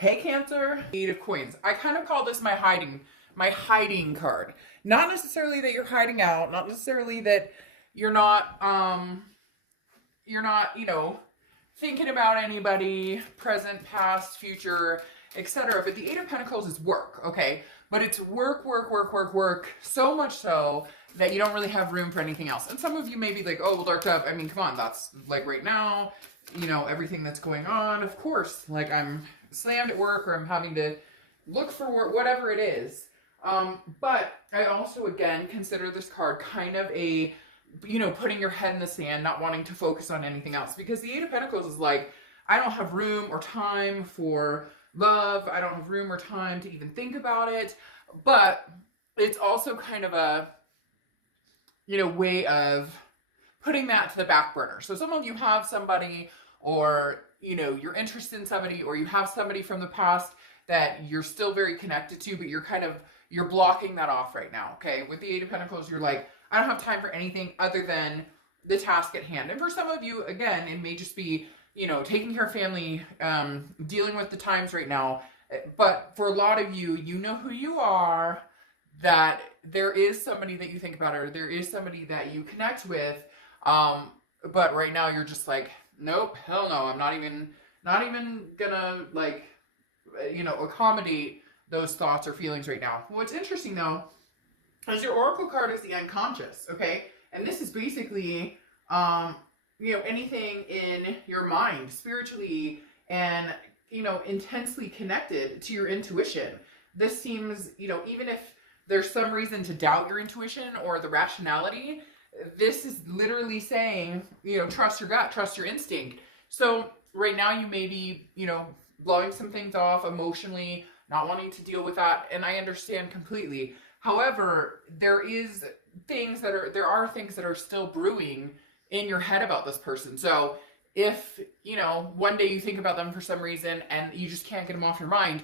Hey Cancer, Eight of Coins. I kind of call this my hiding card. Not necessarily that you're hiding out, not necessarily that you're not thinking about anybody, present, past, future, etc. But the Eight of Pentacles is work, okay? But it's work, work, work, work, work, so much so that you don't really have room for anything else. And some of you may be like, oh, well, darked up. I mean, come on, that's like right now, everything that's going on. Of course, like I'm slammed at work or I'm having to look for work, whatever it is. But I also, again, consider this card kind of a, putting your head in the sand, not wanting to focus on anything else. Because the Eight of Pentacles is like, I don't have room or time for love. I don't have room or time to even think about it. But it's also kind of a, way of putting that to the back burner. So some of you have somebody, or, you're interested in somebody, or you have somebody from the past that you're still very connected to, but you're blocking that off right now, okay? With the Eight of Pentacles, you're like, I don't have time for anything other than the task at hand. And for some of you, again, it may just be, taking care of family, dealing with the times right now. But for a lot of you, you know who you are, that there is somebody that you think about, or there is somebody that you connect with. But right now you're just like, nope, hell no, I'm not even gonna accommodate those thoughts or feelings right now. What's interesting though, is your Oracle card is the unconscious, okay? And this is basically, anything in your mind, spiritually, and, intensely connected to your intuition. This seems, even if there's some reason to doubt your intuition or the rationality, this is literally saying, trust your gut, trust your instinct. So right now you may be, blowing some things off emotionally, not wanting to deal with that, and I understand completely. However, there are things that are still brewing in your head about this person. So if, one day you think about them for some reason and you just can't get them off your mind,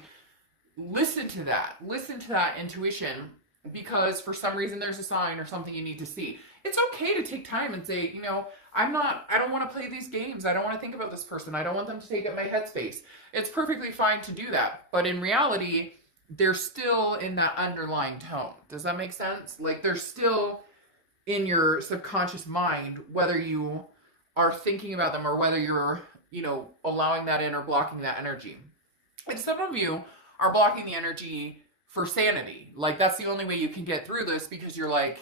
listen to that intuition, because for some reason there's a sign or something you need to see. It's okay to take time and say, I don't want to play these games. I don't want to think about this person. I don't want them to take up my headspace. It's perfectly fine to do that. But in reality, they're still in that underlying tone. Does that make sense? Like they're still in your subconscious mind, whether you are thinking about them or whether you're, allowing that in or blocking that energy. And some of you are blocking the energy for sanity. Like that's the only way you can get through this, because you're like,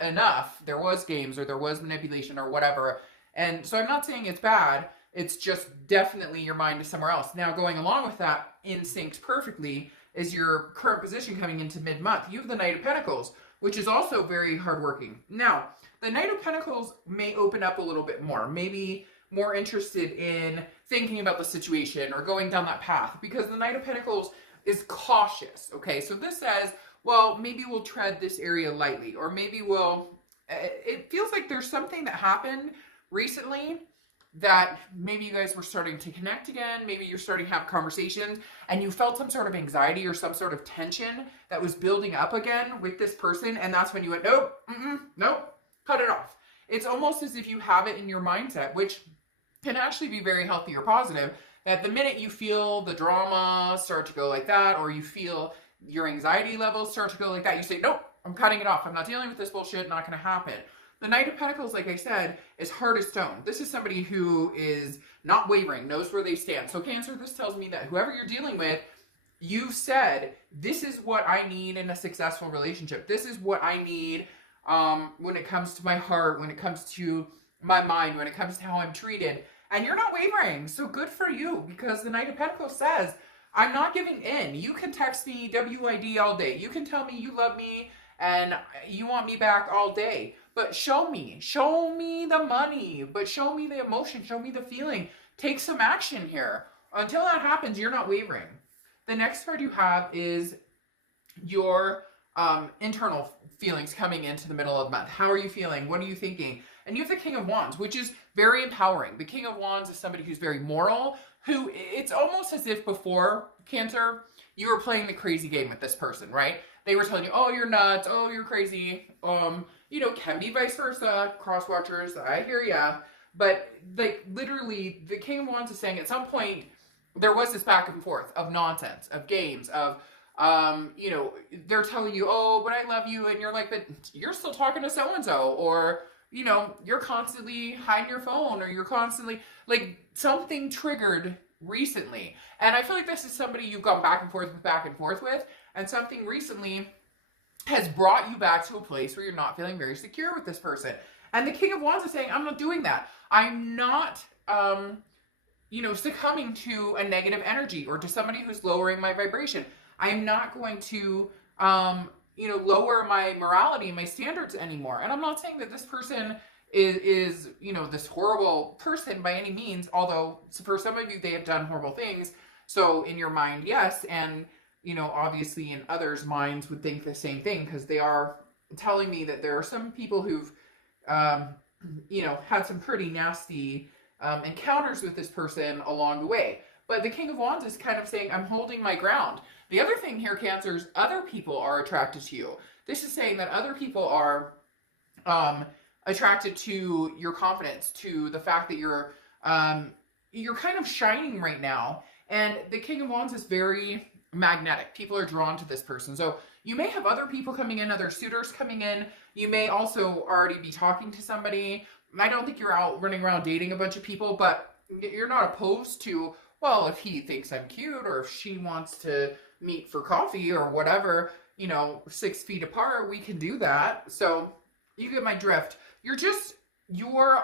enough. There was games or there was manipulation or whatever. And so I'm not saying it's bad. It's just definitely your mind is somewhere else. Now, going along with that, in sync perfectly, is your current position coming into mid-month. You have the Knight of Pentacles, which is also very hardworking. Now, the Knight of Pentacles may open up a little bit more, maybe more interested in thinking about the situation or going down that path, because the Knight of Pentacles is cautious, okay? So this says, well, maybe we'll tread this area lightly, or maybe it feels like there's something that happened recently that maybe you guys were starting to connect again, maybe you're starting to have conversations, and you felt some sort of anxiety or some sort of tension that was building up again with this person, and that's when you went, nope, nope, cut it off. It's almost as if you have it in your mindset, which can actually be very healthy or positive, that the minute you feel the drama start to go like that, or you feel your anxiety levels start to go like that, you say, nope, I'm cutting it off. I'm not dealing with this bullshit, not going to happen. The Knight of Pentacles, like I said, is hard as stone. This is somebody who is not wavering, knows where they stand. So Cancer, this tells me that whoever you're dealing with, you've said, this is what I need in a successful relationship. This is what I need when it comes to my heart, when it comes to my mind, when it comes to how I'm treated. And you're not wavering. So good for you, because the Knight of Pentacles says, I'm not giving in. You can text me WID all day. You can tell me you love me and you want me back all day. But show me the money, but show me the emotion, show me the feeling. Take some action here. Until that happens, you're not wavering. The next card you have is your internal feelings coming into the middle of the month. How are you feeling? What are you thinking? And you have the King of Wands, which is very empowering. The King of Wands is somebody who's very moral, who it's almost as if before, Cancer, you were playing the crazy game with this person, right? They were telling you, oh, you're nuts, oh, you're crazy. Can be vice versa, cross watchers, I hear ya. But like literally, the King of Wands is saying at some point, there was this back and forth of nonsense, of games, of, you know, they're telling you, oh, but I love you. And you're like, but you're still talking to so-and-so. Or, you know, you're constantly hiding your phone, or you're constantly, like, something triggered recently. And I feel like this is somebody you've gone back and forth with. And something recently has brought you back to a place where you're not feeling very secure with this person. And the King of Wands is saying, I'm not doing that. I'm not, you know, succumbing to a negative energy or to somebody who's lowering my vibration. I'm not going to, you know, lower my morality and my standards anymore. And I'm not saying that this person is, you know, this horrible person by any means, although for some of you, they have done horrible things. So in your mind, yes. And, you know, obviously in others' minds would think the same thing, because they are telling me that there are some people who've, you know, had some pretty nasty encounters with this person along the way. But the King of Wands is kind of saying, I'm holding my ground. The other thing here, Cancers, other people are attracted to you. This is saying that other people are attracted to your confidence, to the fact that you're kind of shining right now. And the King of Wands is very magnetic. People are drawn to this person. So you may have other people coming in, other suitors coming in. You may also already be talking to somebody. I don't think you're out running around dating a bunch of people, but you're not opposed to, well, if he thinks I'm cute, or if she wants to meet for coffee or whatever, you know, 6 feet apart, we can do that. So you get my drift. You're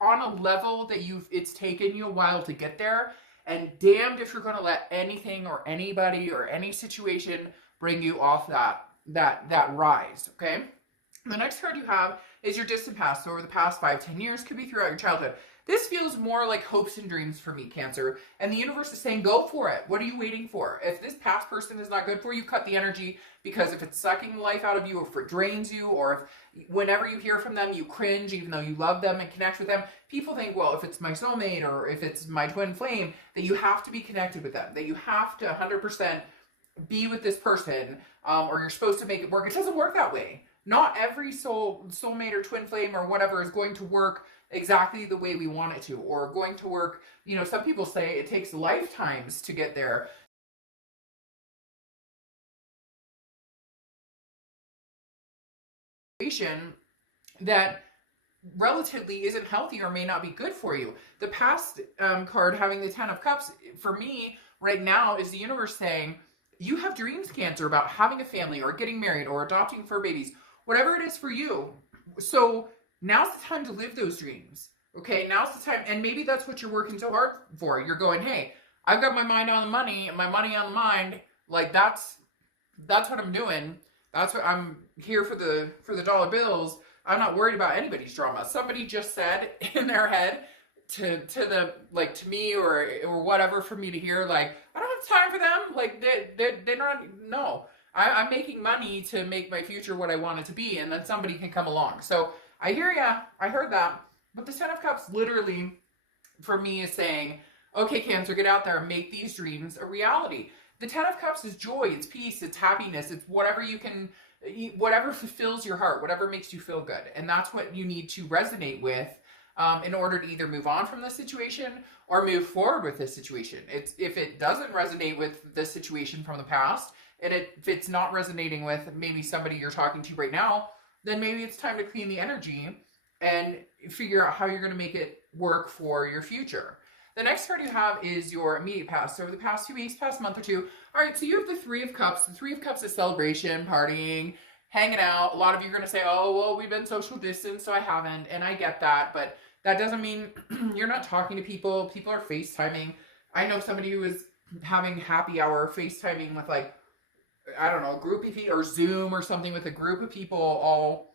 on a level that it's taken you a while to get there. And damned if you're going to let anything or anybody or any situation bring you off that rise, okay? The next card you have is your distant past. So over the past 5-10 years, could be throughout your childhood. This feels more like hopes and dreams for me, Cancer. And the universe is saying, go for it. What are you waiting for? If this past person is not good for you, cut the energy. Because if it's sucking life out of you, or if it drains you, or if whenever you hear from them, you cringe, even though you love them and connect with them, people think, well, if it's my soulmate or if it's my twin flame, that you have to be connected with them, that you have to 100% be with this person, or you're supposed to make it work. It doesn't work that way. Not every soulmate or twin flame or whatever is going to work exactly the way we want it to, or going to work, you know, some people say it takes lifetimes to get there. That relatively isn't healthy or may not be good for you. The past card, having the 10 of Cups, for me right now is the universe saying, you have dreams, Cancer, about having a family or getting married or adopting fur babies, whatever it is for you. So now's the time to live those dreams. Okay, now's the time. And maybe that's what you're working so hard for. You're going, hey, I've got my mind on the money and my money on the mind. Like that's what I'm doing. That's what I'm here for the dollar bills. I'm not worried about anybody's drama. Somebody just said in their head to the, like, to me or whatever for me to hear, like, I don't have time for them. Like they're not, no. I'm making money to make my future what I want it to be, and then somebody can come along. So I hear ya. I heard that. But the 10 of Cups literally, for me, is saying, okay, Cancer, get out there and make these dreams a reality. The 10 of Cups is joy, it's peace, it's happiness, it's whatever you can, whatever fulfills your heart, whatever makes you feel good. And that's what you need to resonate with in order to either move on from this situation or move forward with this situation. If it doesn't resonate with the situation from the past, and if it's not resonating with maybe somebody you're talking to right now, then maybe it's time to clean the energy and figure out how you're going to make it work for your future. The next card you have is your immediate past. So over the past 2 weeks, past month or two. All right, so you have the 3 of Cups. The 3 of Cups is celebration, partying, hanging out. A lot of you are going to say, oh, well, we've been social distance, so I haven't. And I get that, but that doesn't mean you're not talking to people. People are FaceTiming. I know somebody who is having happy hour FaceTiming with, like, I don't know, a group of people, or Zoom or something with a group of people all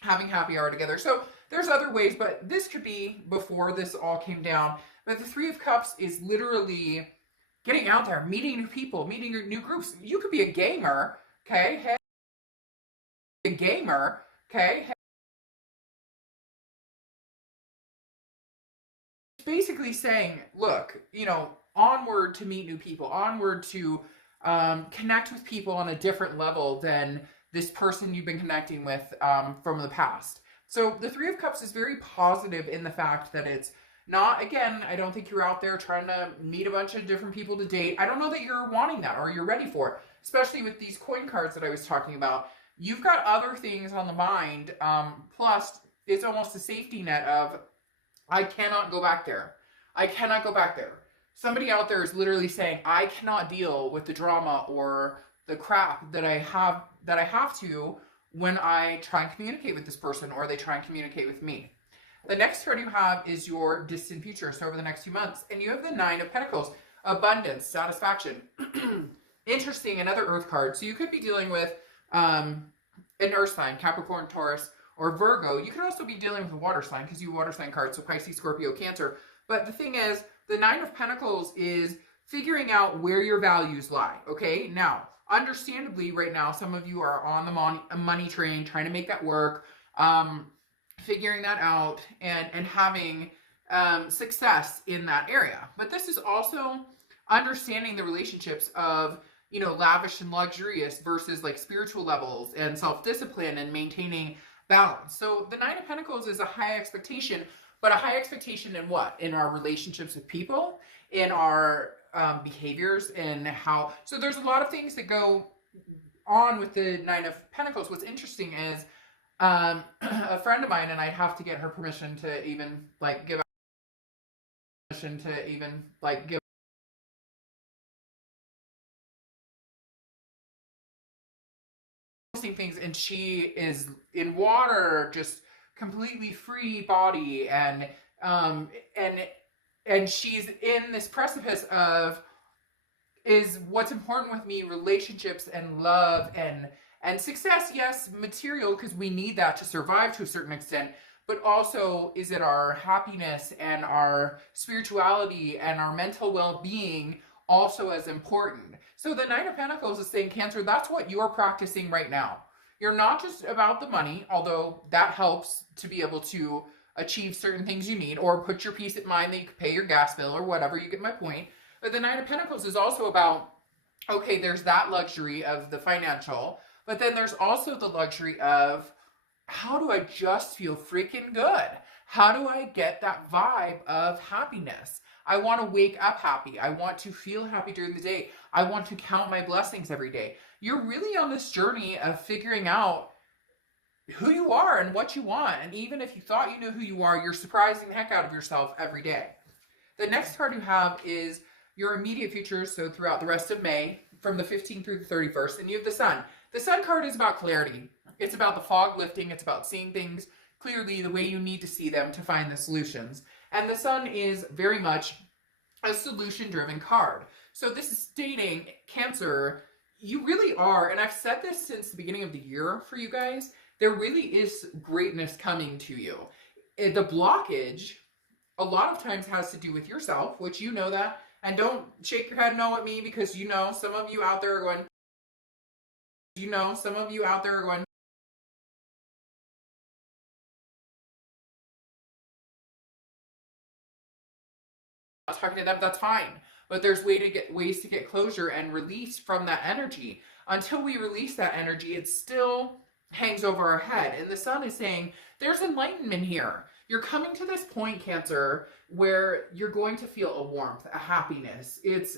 having happy hour together. So there's other ways, but this could be before this all came down. But the 3 of Cups is literally getting out there, meeting new people, meeting new groups. You could be a gamer, okay? Hey, a gamer, okay? Hey. It's basically saying, look, you know, onward to meet new people, onward to connect with people on a different level than this person you've been connecting with from the past. So the 3 of Cups is very positive in the fact that it's Not, again, I don't think you're out there trying to meet a bunch of different people to date. I don't know that you're wanting that or you're ready for it, especially with these coin cards that I was talking about. You've got other things on the mind. Plus, it's almost a safety net of, I cannot go back there. I cannot go back there. Somebody out there is literally saying, I cannot deal with the drama or the crap that I have to when I try and communicate with this person or they try and communicate with me. The next card you have is your distant future, so over the next few months. And you have the Nine of Pentacles, abundance, satisfaction. Interesting, another Earth card. So you could be dealing with an Earth sign, Capricorn, Taurus, or Virgo. You could also be dealing with a water sign because you have water sign cards, so Pisces, Scorpio, Cancer. But the thing is, the Nine of Pentacles is figuring out where your values lie, okay? Now, understandably, right now, some of you are on the money train, trying to make that work, figuring that out and having success in that area. But this is also understanding the relationships of, you know, lavish and luxurious versus like spiritual levels and self-discipline and maintaining balance. So the Nine of Pentacles is a high expectation, but a high expectation in what? In our relationships with people, in our behaviors, and how. So there's a lot of things that go on with the Nine of Pentacles. What's interesting is a friend of mine, and I'd have to get her permission to even like give things, and she is in water, just completely free body, and she's in this precipice of, is what's important with me relationships and love and success? Yes, material, because we need that to survive to a certain extent, but also is it our happiness and our spirituality and our mental well-being also as important? So the Nine of Pentacles is saying, Cancer, that's what you're practicing right now. You're not just about the money, although that helps to be able to achieve certain things you need, or put your peace of mind that you can pay your gas bill or whatever, you get my point. But the Nine of Pentacles is also about, okay, there's that luxury of the financial, but then there's also the luxury of, how do I just feel freaking good? How do I get that vibe of happiness? I want to wake up happy. I want to feel happy during the day. I want to count my blessings every day. You're really on this journey of figuring out who you are and what you want. And even if you thought you knew who you are, you're surprising the heck out of yourself every day. The next card you have is your immediate future, so throughout the rest of May, from the 15th through the 31st, and you have the Sun. The Sun card is about clarity. It's about the fog lifting. It's about seeing things clearly the way you need to see them to find the solutions. And the Sun is very much a solution-driven card. So this is stating, Cancer, you really are, and I've said this since the beginning of the year for you guys, there really is greatness coming to you. The blockage, a lot of times, has to do with yourself, which you know that. And don't shake your head no at me, because you know some of you out there are going, talking to them, that's fine. But there's ways to get closure and release from that energy. Until we release that energy, it still hangs over our head. And the Sun is saying, there's enlightenment here. You're coming to this point, Cancer, where you're going to feel a warmth, a happiness. It's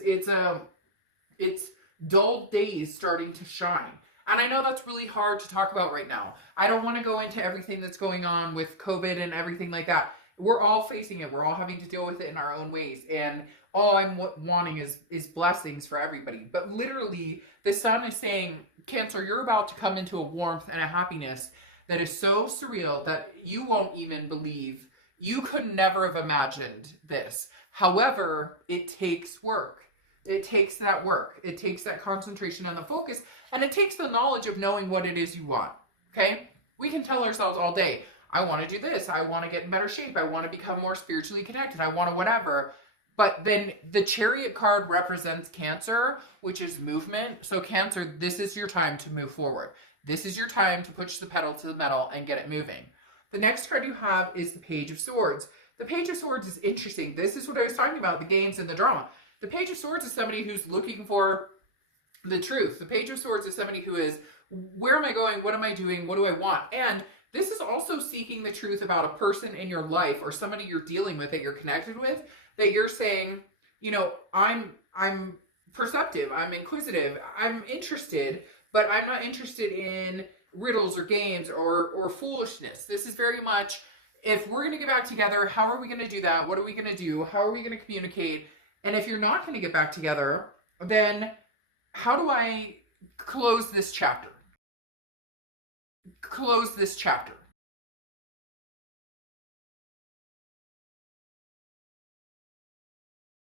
dull days starting to shine. And I know that's really hard to talk about right now. I don't want to go into everything that's going on with COVID and everything like that. We're all facing it. We're all having to deal with it in our own ways. And all I'm wanting is blessings for everybody. But literally, the Sun is saying, Cancer, you're about to come into a warmth and a happiness that is so surreal that you won't even believe. You could never have imagined this. However, it takes work. It takes that work. It takes that concentration and the focus. And it takes the knowledge of knowing what it is you want. Okay? We can tell ourselves all day, I want to do this. I want to get in better shape. I want to become more spiritually connected. I want to whatever. But then the Chariot card represents Cancer, which is movement. So Cancer, this is your time to move forward. This is your time to push the pedal to the metal and get it moving. The next card you have is the Page of Swords. The Page of Swords is interesting. This is what I was talking about, the games and the drama. The Page of Swords is somebody who's looking for the truth. The Page of Swords is somebody who is, where am I going? What am I doing? What do I want? And This is also seeking the truth about a person in your life or somebody you're dealing with that you're connected with, that you're saying, you know, I'm perceptive, I'm inquisitive, I'm interested, but I'm not interested in riddles or games or foolishness. This is very much, if we're going to get back together, how are we going to do that? What are we going to do? How are we going to communicate? And if you're not going to get back together, then how do I close this chapter? Close this chapter.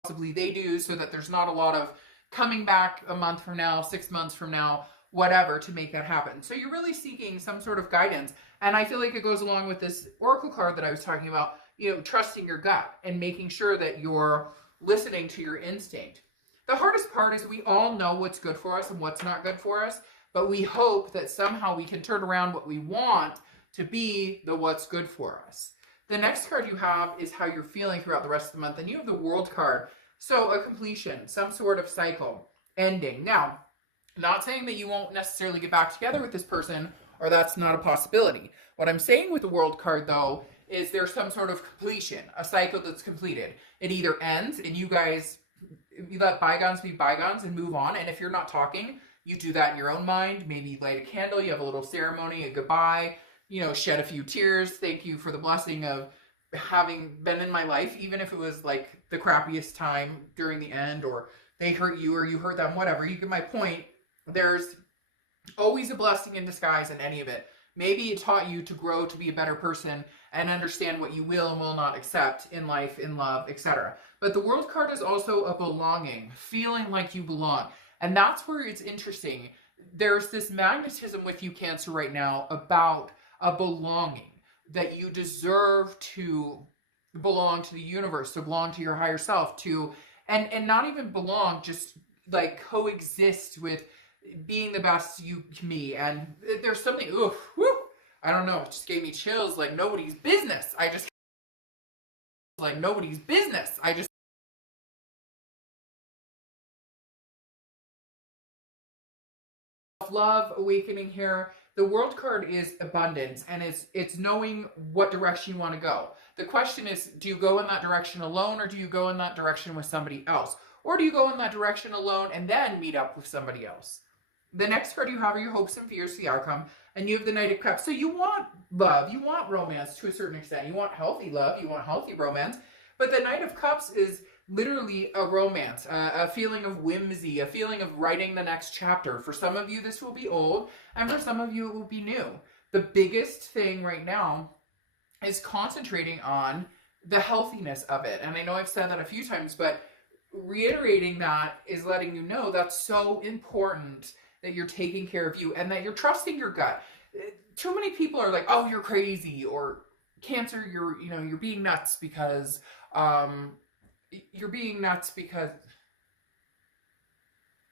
Possibly they do, so that there's not a lot of coming back a month from now, 6 months from now, whatever, to make that happen. So you're really seeking some sort of guidance. And I feel like it goes along with this oracle card that I was talking about, you know, trusting your gut and making sure that you're listening to your instinct. The hardest part is we all know what's good for us and what's not good for us, but we hope that somehow we can turn around what we want to be the what's good for us. The next card you have is how you're feeling throughout the rest of the month, and you have the World card. So a completion, some sort of cycle, ending. Now, not saying that you won't necessarily get back together with this person, or that's not a possibility. What I'm saying with the World card, though, is there's some sort of completion, a cycle that's completed. It either ends and you guys, you let bygones be bygones and move on. And if you're not talking, you do that in your own mind. Maybe light a candle, you have a little ceremony, a goodbye, you know, shed a few tears. Thank you for the blessing of having been in my life, even if it was like the crappiest time during the end, or they hurt you or you hurt them, whatever. You get my point. There's always a blessing in disguise in any of it. Maybe it taught you to grow to be a better person and understand what you will and will not accept in life, in love, etc. But the World card is also a belonging, feeling like you belong. And that's where it's interesting. There's this magnetism with you, Cancer, right now about a belonging, that you deserve to belong to the universe, to belong to your higher self, to, and not even belong, just like coexist with being the best you can be. And there's something, oof, whoo, I don't know, it just gave me chills like nobody's business. Like nobody's business. Love awakening here. The World card is abundance, and it's knowing what direction you want to go. The question is, do you go in that direction alone, or do you go in that direction with somebody else? Or do you go in that direction alone and then meet up with somebody else? The next card you have are your hopes and fears, the outcome, and you have the Knight of Cups. So you want love, you want romance to a certain extent. You want healthy love, you want healthy romance, but the Knight of Cups is literally a romance, a feeling of whimsy, a feeling of writing the next chapter. For some of you, this will be old, and for some of you, it will be new. The biggest thing right now is concentrating on the healthiness of it. And I know I've said that a few times, but reiterating that is letting you know that's so important, that you're taking care of you and that you're trusting your gut. Too many people are like, oh, you're crazy, or Cancer, you're being nuts because,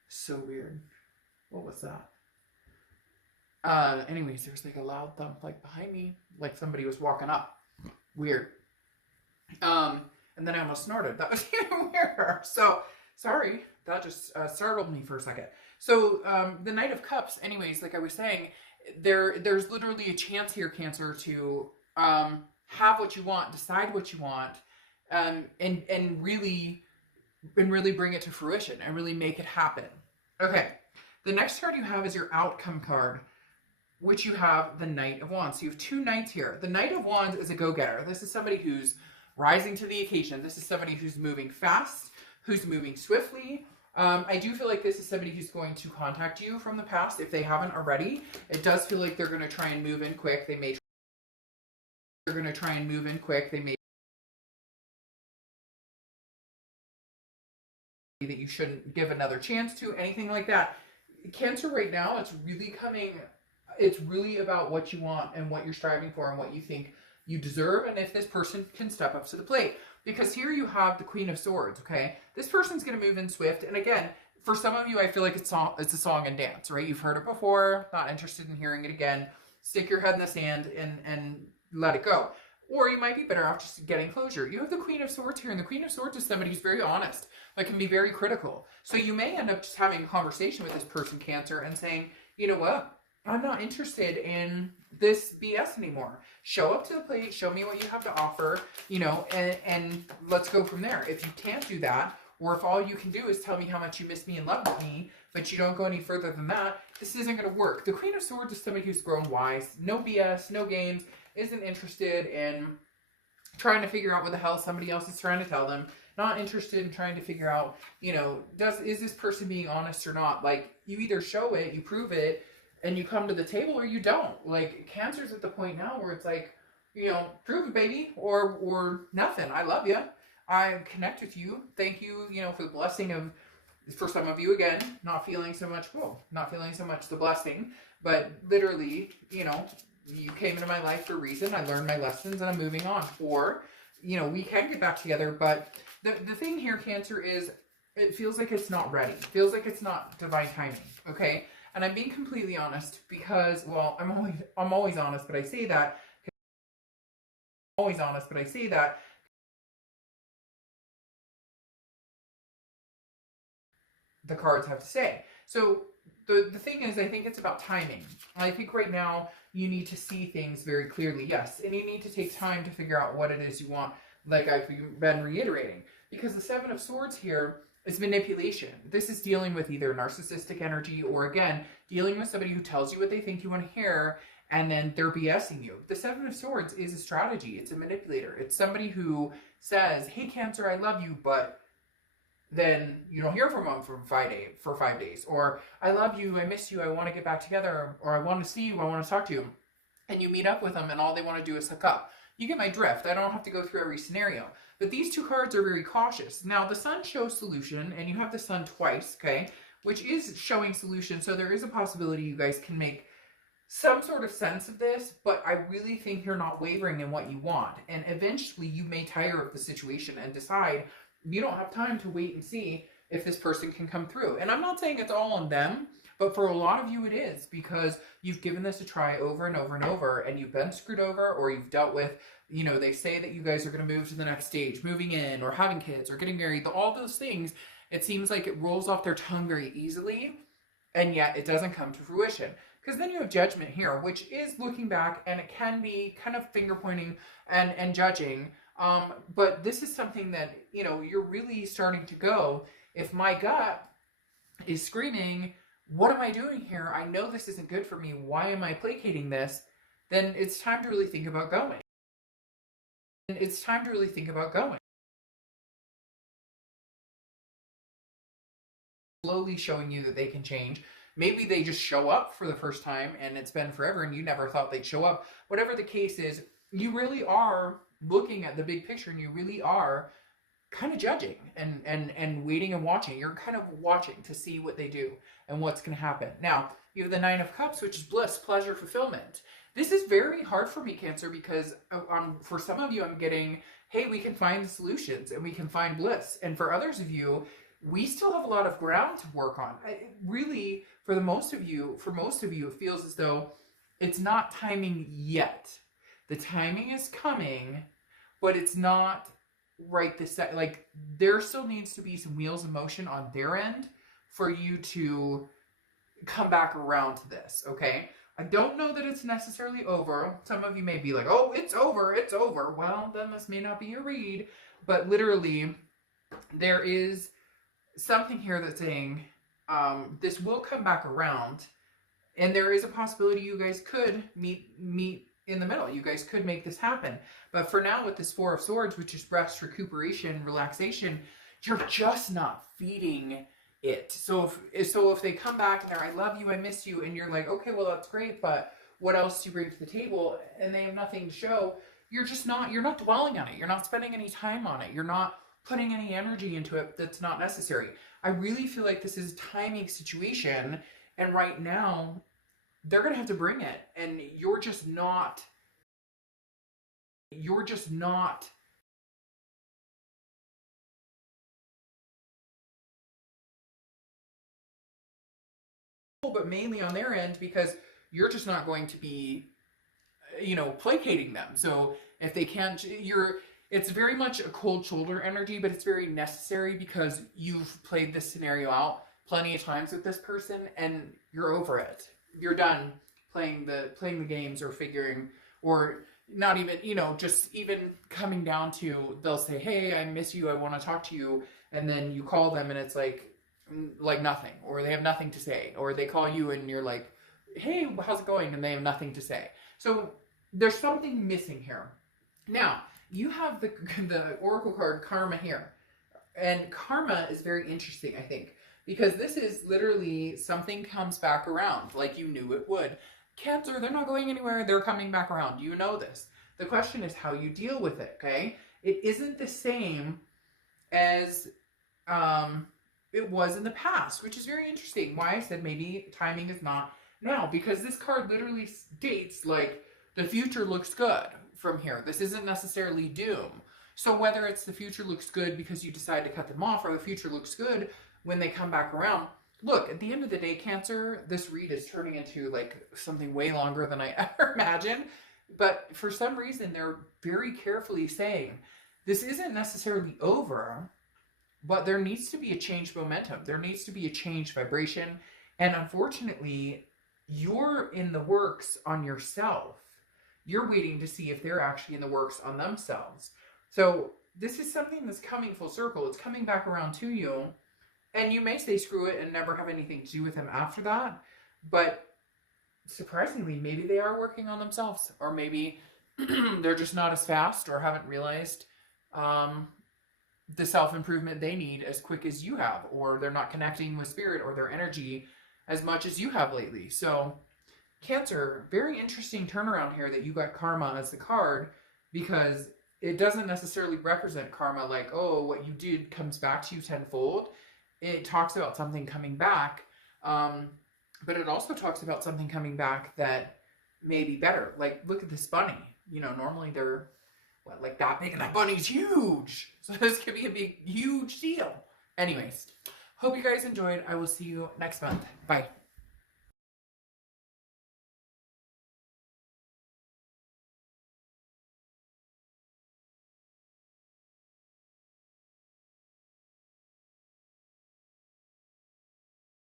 so weird. What was that? Anyways, there was like a loud thump like behind me, like somebody was walking up. Weird. And then I almost snorted. That was even weirder. So, sorry. That just startled me for a second. So, the Knight of Cups, anyways, like I was saying, there's literally a chance here, Cancer, to have what you want, decide what you want, and really bring it to fruition and really make it happen. Okay. The next card you have is your outcome card, which you have the Knight of Wands. So you have two knights here. The Knight of Wands is a go-getter. This is somebody who's rising to the occasion. This is somebody who's moving fast, who's moving swiftly. I do feel like this is somebody who's going to contact you from the past if they haven't already. It does feel like they're going to try and move in quick. They may that you shouldn't give another chance to, anything like that. Cancer, right now, it's really about what you want and what you're striving for and what you think you deserve, and if this person can step up to the plate. Because here you have the Queen of Swords, okay? This person's going to move in swift, and again, for some of you, I feel like it's a song and dance, right? You've heard it before, not interested in hearing it again. Stick your head in the sand and let it go. Or you might be better off just getting closure. You have the Queen of Swords here, and the Queen of Swords is somebody who's very honest, but can be very critical. So you may end up just having a conversation with this person, Cancer, and saying, you know what? I'm not interested in this BS anymore. Show up to the plate, show me what you have to offer, you know, and let's go from there. If you can't do that, or if all you can do is tell me how much you miss me and love me, but you don't go any further than that, this isn't going to work. The Queen of Swords is somebody who's grown wise. No BS, no games, isn't interested in trying to figure out what the hell somebody else is trying to tell them. Not interested in trying to figure out, you know, is this person being honest or not? Like, you either show it, you prove it, and you come to the table, or you don't. Like, Cancer's at the point now where it's like, you know, prove it, baby, or nothing. I love you. I connect with you. Thank you, you know, for the blessing of, for some of you, again, not feeling so much the blessing, but literally, you know, you came into my life for a reason. I learned my lessons and I'm moving on. Or, you know, we can get back together, but the thing here, Cancer, is it feels like it's not ready. It feels like it's not divine timing, okay? And I'm being completely honest because, well, I'm always honest, but I say that. The cards have to say. So the thing is, I think it's about timing. I think right now you need to see things very clearly, yes, and you need to take time to figure out what it is you want, like I've been reiterating. Because the Seven of Swords here is manipulation. This is dealing with either narcissistic energy or, again, dealing with somebody who tells you what they think you want to hear and then they're BSing you. The Seven of Swords is a strategy. It's a manipulator. It's somebody who says, hey, Cancer, I love you, but then you don't hear from them for 5 days. Or, I love you, I miss you, I want to get back together, or I want to see you, I want to talk to you. And you meet up with them and all they want to do is hook up. You get my drift. I don't have to go through every scenario. But these two cards are very cautious. Now, the Sun shows solution, and you have the Sun twice, okay? Which is showing solution, so there is a possibility you guys can make some sort of sense of this, but I really think you're not wavering in what you want. And eventually, you may tire of the situation and decide you don't have time to wait and see if this person can come through. And I'm not saying it's all on them, but for a lot of you it is, because you've given this a try over and over and over, and you've been screwed over, or you've dealt with, you know, they say that you guys are going to move to the next stage, moving in, or having kids, or getting married, all those things, it seems like it rolls off their tongue very easily, and yet it doesn't come to fruition. Because then you have Judgment here, which is looking back, and it can be kind of finger pointing and judging. But this is something that, you know, you're really starting to go, if my gut is screaming, what am I doing here? I know this isn't good for me. Why am I placating this? Then it's time to really think about going. Slowly showing you that they can change. Maybe they just show up for the first time and it's been forever and you never thought they'd show up. Whatever the case is, you really are looking at the big picture and you really are kind of judging and waiting and watching. You're kind of watching to see what they do and what's going to happen. Now, you have the Nine of Cups, which is bliss, pleasure, fulfillment. This is very hard for me, Cancer, because for some of you, I'm getting, hey, we can find the solutions and we can find bliss. And for others of you, we still have a lot of ground to work on. Really, for most of you, it feels as though it's not timing yet. The timing is coming, but it's not right this second. Like, there still needs to be some wheels in motion on their end for you to come back around to this, okay? I don't know that it's necessarily over. Some of you may be like, oh, it's over. Well, then this may not be your read, but literally, there is something here that's saying this will come back around, and there is a possibility you guys could meet in the middle. You guys could make this happen. But for now, with this Four of Swords, which is rest, recuperation, relaxation, you're just not feeding it. So if they come back and they're, I love you, I miss you, and you're like, okay, well, that's great, but what else do you bring to the table? And they have nothing to show. You're not dwelling on it. You're not spending any time on it. You're not putting any energy into it that's not necessary. I really feel like this is a timing situation, and right now, they're going to have to bring it, and you're just not. But mainly on their end, because you're just not going to be, you know, placating them. So if they can't, it's very much a cold shoulder energy, but it's very necessary because you've played this scenario out plenty of times with this person and you're over it. You're done playing the games or figuring, or not even, you know, just even coming down to, they'll say, hey, I miss you, I want to talk to you, and then you call them and it's like nothing, or they have nothing to say, or they call you and you're like, hey, how's it going, and they have nothing to say. So there's something missing here. Now you have the oracle card karma here, and karma is very interesting, I think, because this is literally something comes back around like you knew it would. Cancer, they're not going anywhere, they're coming back around. You know this. The question is how you deal with it, okay? It isn't the same as it was in the past, which is very interesting. Why I said maybe timing is not now, because this card literally states like the future looks good from here. This isn't necessarily doom. So whether it's the future looks good because you decide to cut them off, or the future looks good when they come back around. Look, at the end of the day, Cancer, this read is turning into like something way longer than I ever imagined. But for some reason, they're very carefully saying this isn't necessarily over, but there needs to be a change momentum. There needs to be a change vibration. And unfortunately, you're in the works on yourself. You're waiting to see if they're actually in the works on themselves. So this is something that's coming full circle. It's coming back around to you. And you may say screw it and never have anything to do with them after that. But surprisingly, maybe they are working on themselves. Or maybe they're just not as fast, or haven't realized the self-improvement they need as quick as you have. Or they're not connecting with spirit or their energy as much as you have lately. So Cancer, very interesting turnaround here that you got karma as the card, because it doesn't necessarily represent karma like, oh, what you did comes back to you tenfold. It talks about something coming back, but it also talks about something coming back that may be better. Like, look at this bunny. You know, normally they're like that big, and that bunny's huge. So this could be a big, huge deal. Anyways, hope you guys enjoyed. I will see you next month. Bye.